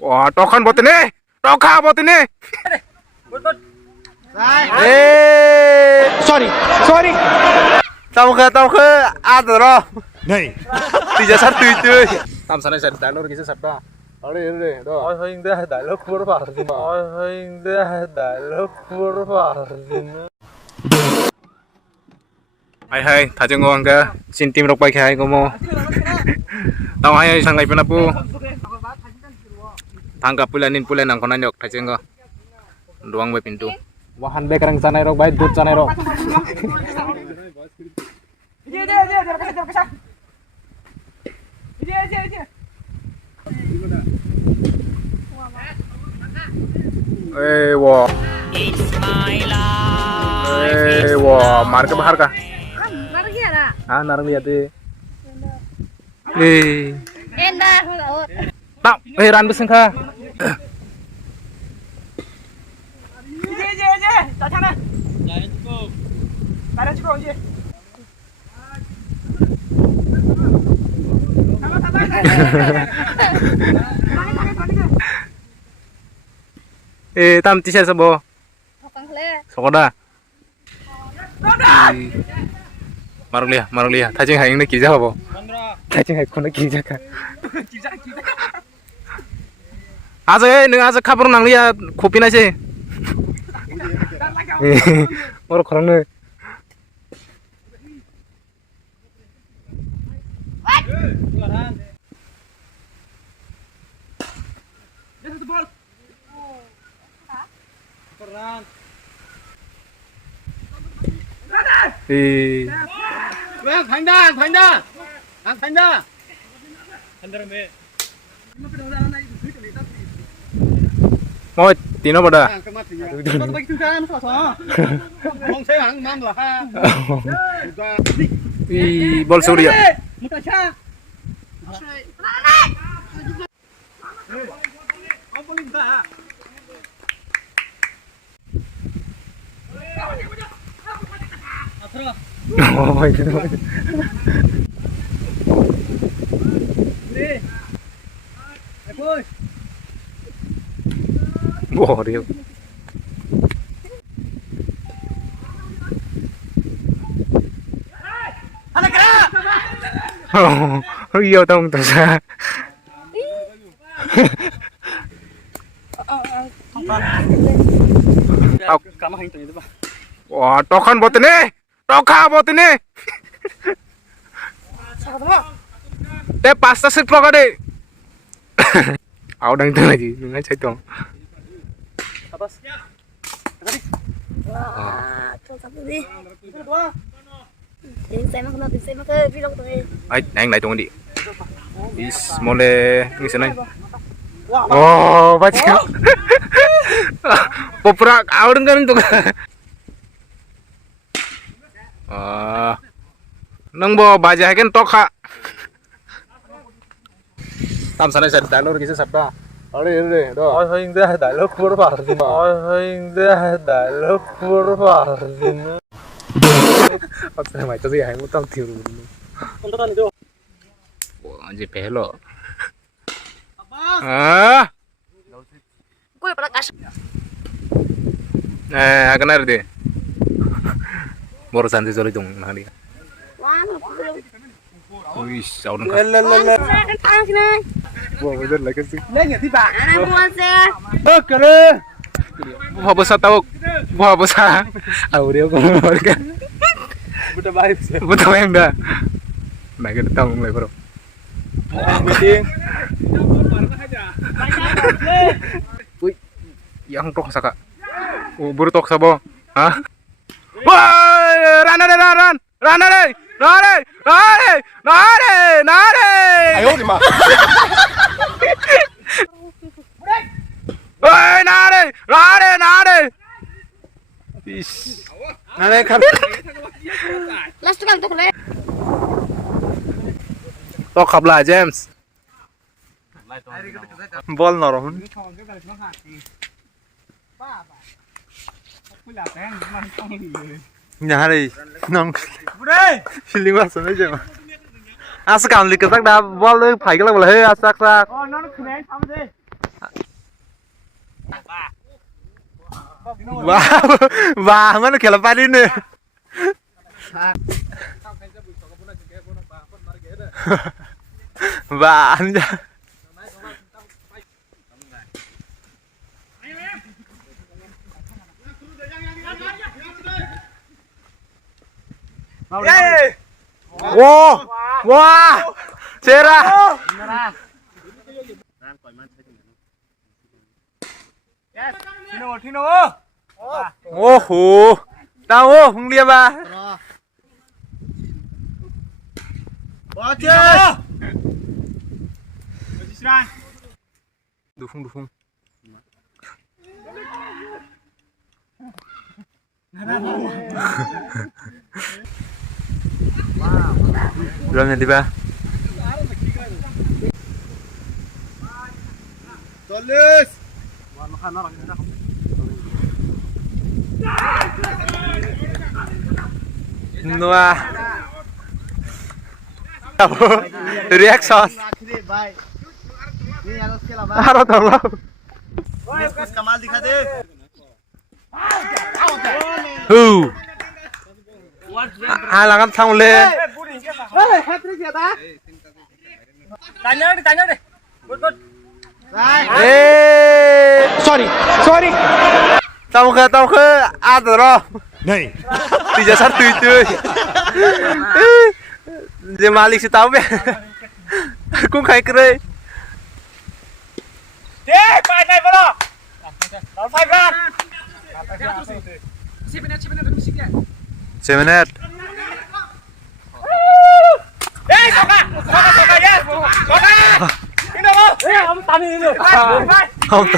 Wah, tokan bot ini. Toka bot ini. Sorry. Tahu ke ada loh. Này. 31 itu. Tam sana saya dalur kisah sabda. Ore, do. Ôi huynh đây đại lớp pur varsin. Ôi huynh đây đại lớp pur varsin. Hai, tajengong ka. Sin tim rok bai khai ko mo. Tahu hai sang lai penapu. Tangkap pulanin ang konan yok tajenggo. Duang bai pintu. Wahan be karang sanai rok bai dut sanai rok. Wah. Wah, mar ke bahar kah? Narang lihat deh. Endah, Tak, ran besen kah? Tam t-shirt sabo. Sokoda. Marung lihat. Tajeng hai ini kija sabo. Tajeng hai kono kija kah? Aja kabar nang lihat kopi nasi. Orang korang ni. Thành ra. Mau tino pada. Không thấy hàng năm là ha. Bol Surya. Oh itu. Wah dia. Oh iya tong sa. Wah, tokan bot ini. Toka bot ini. Deh pasta sih toka deh. Aku đang tu lagi, nggak cai tong. Wah, coba satu deh. Saya makan bilang tuh. Ay, naik tong di. Is mole ngisi naik. Oh, baca. Poprak, aku dengerin tuh. Nang bo baja kan toka. Tam sana saya dalur kisah sabda. Ore, do. Ôi huynh đây đại lớp pur varsin. Ôi huynh đây đại lớp pur varsin. Apa macam sih? Aku tahu tiru. Wah, anjir pelo. Gue pernah kasih. Akan ada deh. Baru santai soalnya dong hari. Wah, Wih, sound kan. tang sini. Wah, bener lagi sih. Anak buat saya. Buah besar tahu. Buah besar. Audio kan. Buta baik sih. Betul yang dah. Nah, kita tahu mulai bro. Meeting. Wih, yang tok saka. Buru tok sabo. Hah? Wah, ran. Ayo di mana? Woi, nare. Is. Nare kan. Last tukang tuh le. Tok kabla James. Bol norom. nhà đi nong feeling quá sao đấy chứ mà sao cảm lịch cái đó bao lâu phải cái là hơi sắc sắc và mà nó kiểu là ba đi nữa và anh ra wow wow chết ra ô hù tao ô không liệp à bỏ chơi đủ không rồi nhận đi ba Noah reaction harus tolong कमाल दिखा दे halangan thong lên sorry tao khơi ăn rồi đó này thì giờ sát tươi tươi giờ Malik tao biết cũng khai cười bài này vào đó đón phanh ra 7 minutes ê sao cả nhá đi đâu không tao đi được không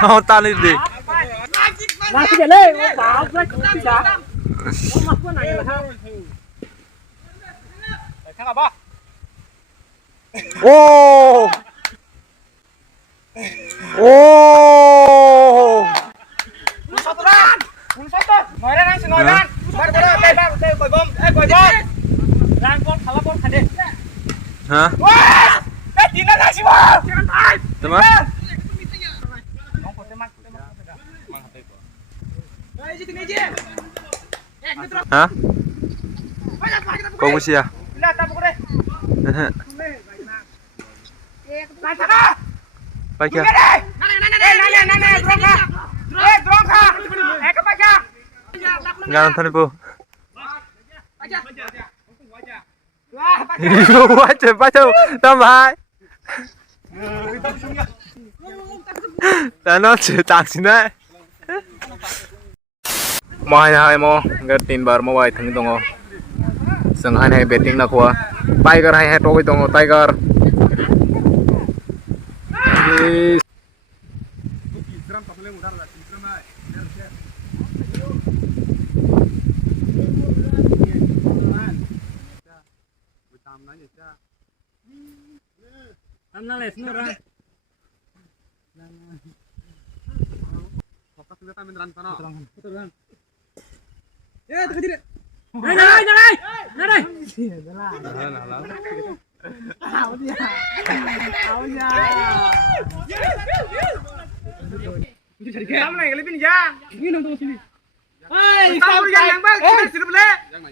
không tao đi đi mà cái lên bảo cái giá mặt cái này là sao thằng nào bò ô ô ngồi lên anh ngồi lên bắt cái đây ba đây còi bom đang con tháo bom thành đi hả đây chín nó ra chứ mà tao mất hả có gì à Baik ya. Nggak nonton ibu. Ibu aja baca tambah. Dan nó chỉ tặng xin đấy. Hai mo ngat tin bar mo wai thang dongo sang han hai betting na kwa tiger hai toy dongo tiger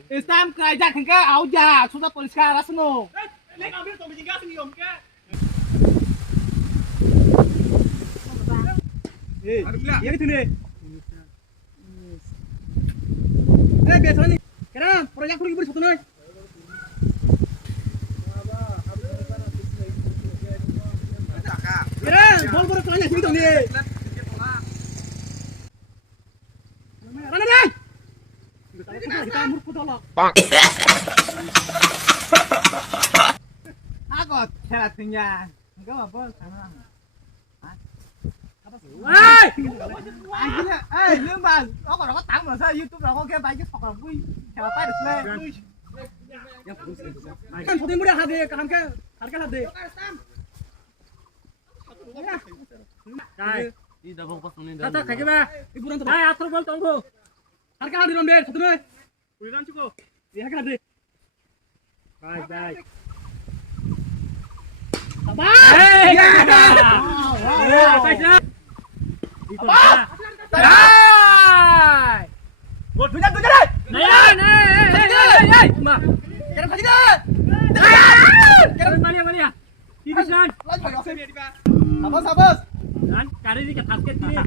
Islam kerajaan ke auja sudah polis ka rasno. Yang itu nih. Biasa nih. Sekarang proyek pergi bersatu nih. Sekarang bol tanya sini dong nih. Mana nih? Kita murku tolak. Aku celatnya. Enggak apa sama. Nhưng mà nó còn có tặng mà sao YouTube nó có cái bài chứ hoặc là vui chào tay được lên kan foto mudah hade kan harga hade Tata kaki ba? Ibu orang tu. Hai, atur bol tunggu. Harga hadir om deh, satu deh. Kuliran cukup. Iya kan deh. Baik, baik. Apa? Hei, ya. Baik dah. Apa? Hai. Bol punya tu jadi. Hei. Ma. Jangan kaki dah. Jangan Malia. Ini jangan. Sabar. Dan kali ini kita target ni.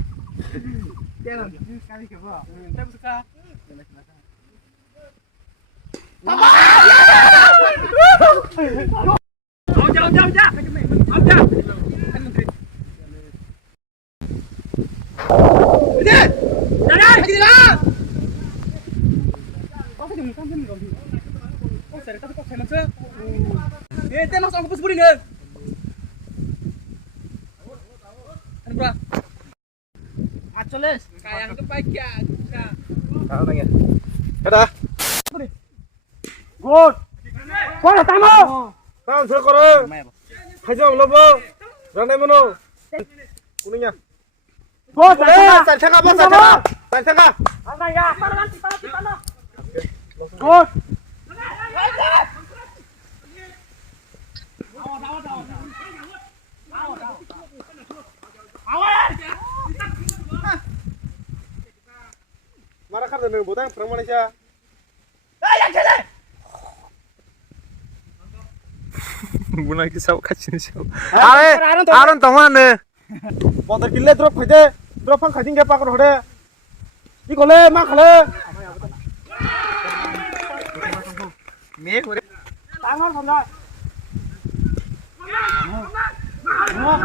Jangan. Kali ke bawah. Saya suka. Kayang tu pagi Kada. Good. Kau dah tamu. Tahu saya korang. Hajong lobo. Ranai mano. Kuningnya. Good. Sanchaka apa sanchaka? Sanchaka. Angkat ya. Pana. Good. Marah kan dengan butang perang Malaysia. Buna kisah kacin siapa? Aron taman ne. Motor kille drop kaje, drop pang kajing ke pakar hode. Ikole mak kale. Me hore. Tangan sampai. Good.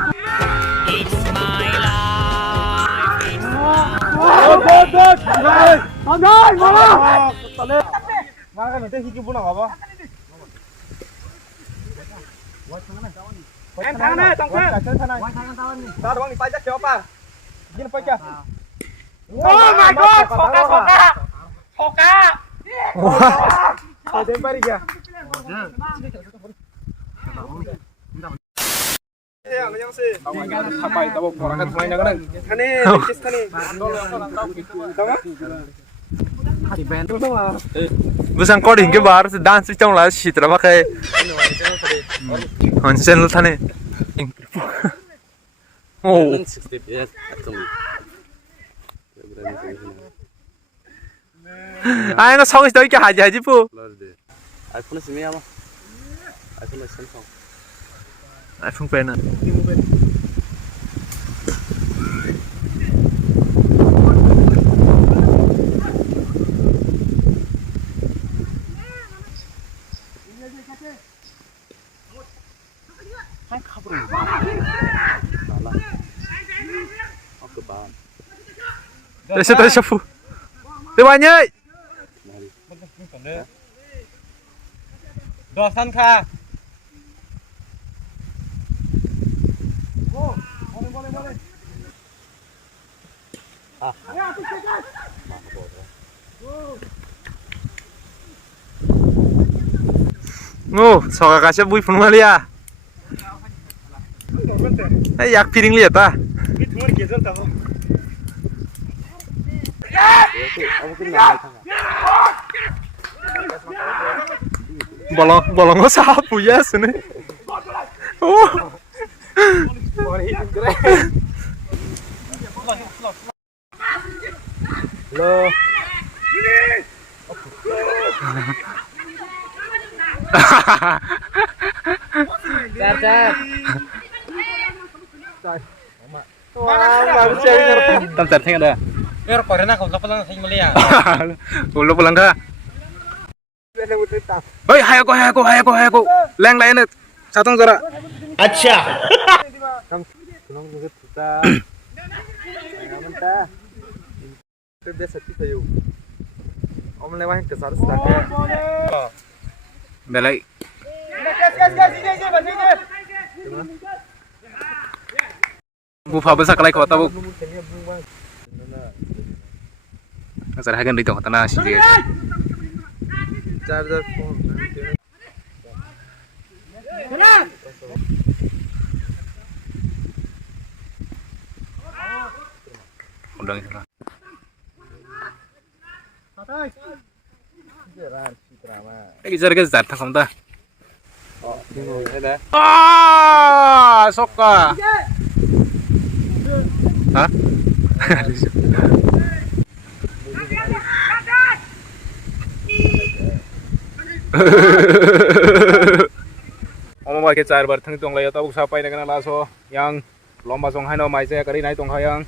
Sampai, mana? Tale. Marah kan nanti hiki buna apa? Tangan ni, tangan. Tar bang dipajak siapa? Gini pajak. Oh my god, Foka. Ada yang pari ya? Ya, yang sih. Sampai tahu orang kan main kan. Kane, kis kane. Busang kau hingga bar se dance cang lah sih terapa kayak. Hansen lu thane. Oh. 아이가 성이 더 있게 하지 부. 아이폰은 쓰면 아마 아이폰은 삼성. 아이폰 빼는. 됐어 부. 대만이. Dosan kah? 서가 가셔 부이 푸는 말이야. 약 피링 리었다. Bolong có sapu ya sini. Oh. Lo. Dar. Tam thing ada. Biar korena kau tak pulang sini Malaysia. Ulo pulang ka. Hei, hai aku. Leng lain satu jara. 아차. Belai. Bufa besar kalai kota bu. Asal hagan di tengah tanah sih. Charger phone. udah gitu. Kejar tak kamu dah. Ah, soka. Hah? Omong pakai cair berteng tong layo tabuk sapai dengan laso yang lomba song hano mai saya kali naik tong hayang.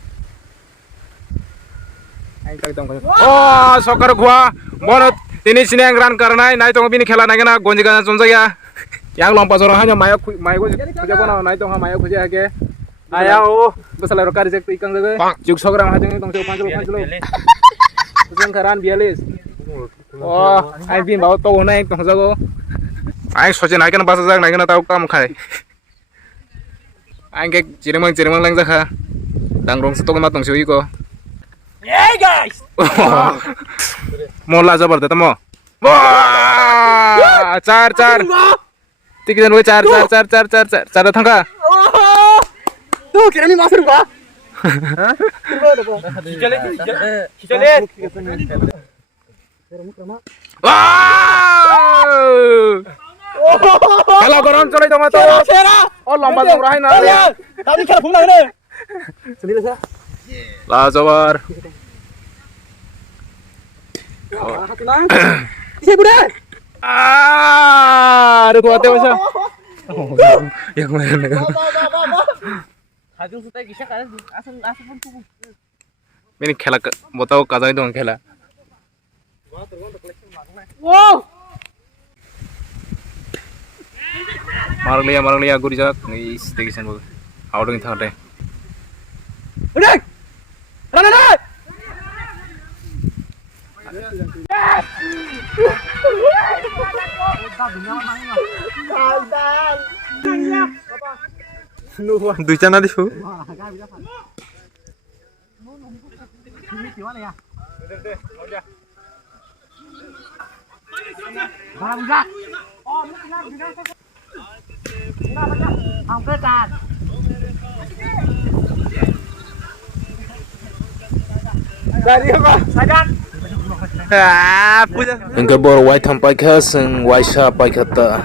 Aing kali tong. Oh, sokar gua. Mono ini sini yang ran karena naik tong bini khela naik na gonji kana sonja ya. Yang lomba sorong hanya maya gua kuja gua naik tong maya kuja ke. Ayau, besar lokar jek ikan jaga. Juk sogram hajeng tong 5 kilo. Kusang karan bialis. Oh, aing bin bawa to naik tong jago. Aing soje naik na basa jag naik na tahu kamu khai. Aing ke jirimang lang jaka. Dangrong setok ma tong siwi ko. Hey guys. Mola jabar deta mo. Wah, car. Tiga jan we car thangka. Tuh kira ni masuk gua. Kijale. Wow. Kalau koron colai dong atau? Oh lomba dong rahin na. Tadi kira pun mana? Sendiri sah. Lah jabar. Hatilang. Iya budak. Ada kuat ya masa. Yang mana? Hajung sutai kisah kan asal pun tuh. Ini khela mau tahu kazai dong khela. Wow. Marang liya guri jak ni station bol. Outing thate. Budak. Rana. দুই চানা দিছো Engkau bawa white hampai khas, white sharp pai kata.